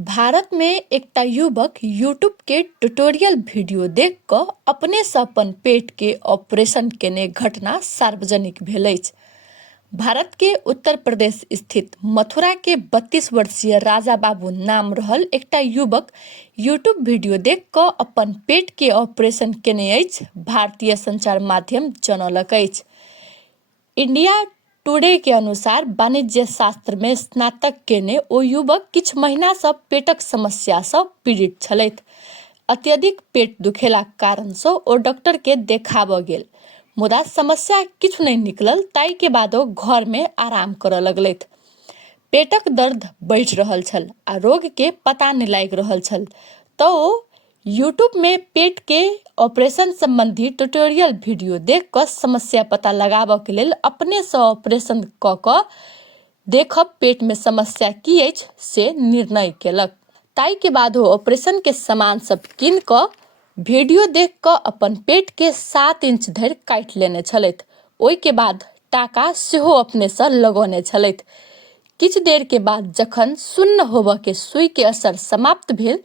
भारत में एकटा युवक यूट्यूब के ट्यूटोरियल वीडियो देख कऽ अपने सँ अपन पेट के ऑपरेशन केने घटना सार्वजनिक भेल अछि। भारत के उत्तर प्रदेश स्थित मथुरा के 32 वर्षीय राजा बाबू नाम रहल एकटा युवक यूट्यूब वीडियो देख कऽ अपन पेट के ऑपरेशन केने अछि, भारतीय संचार माध्यम जनौलक अछि। इंडिया टुडे के अनुसार वाणिज्य शास्त्र में स्नातक केने ओ युवक किछ महीना सँ पेटक समस्या सँ पीड़ित छलथि। अत्यधिक पेट दुखेलाक कारण सँ ओ डॉक्टर के देखाबऽ गेल, मुदा समस्या किछु नहीं निकलल। ताई के बाद ओ घर में आराम करऽ लगलथि। पेटक दर्द बढ़ि रहल छल आ रोग के पता नहीं लागि रहल छल, तो ओ यूट्यूब में पेट के ऑपरेशन संबंधी ट्यूटोरियल वीडियो देख कऽ समस्या पता लगाबऽ के लेल अपने सँ ऑपरेशन कऽ कऽ देखब पेट में समस्या की अछि से निर्णय केलक। ताई के बाद ओ ऑपरेशन के सामान सब कीन कऽ वीडियो देख कऽ अपन पेट के 7 इंच धरि काटि लेने छलथि। ओइ के बाद टाका सेहो अपने सँ लगौने छलथि। किछ देर के बाद जखन शून्य होबऽ के सुई के असर समाप्त भेल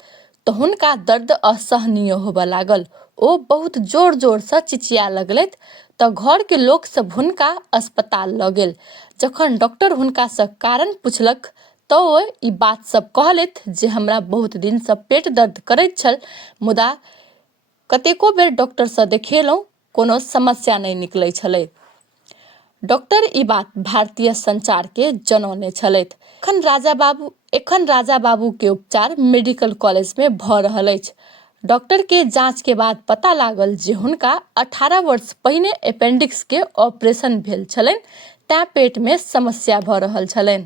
तऽ हुनका दर्द असहनीय होबऽ लागल। ओ बहुत जोर जोर सँ चिचिया लगलथि तऽ घर के लोक सब हुनका अस्पताल लऽ गेल। जखन डॉक्टर हुनका सँ कारण पुछलक तऽ ओ ई बात सब कहलथि जे हमरा बहुत दिन सँ पेट दर्द करैत छल, मुदा कतेको बेर डॉक्टर सँ देखेलहुँ, कोनो समस्या नहीं निकलै छलै। डॉक्टर ई बात भारतीय संचार के जनौने छलथि। एखन राजा बाबू के उपचार मेडिकल कॉलेज में भऽ रहल अछि। डॉक्टर के जांच के बाद पता लागल जे हुनका 18 वर्ष पहिने अपेंडिक्स के ऑपरेशन भेल छलनि, तें पेट में समस्या भऽ रहल छलनि।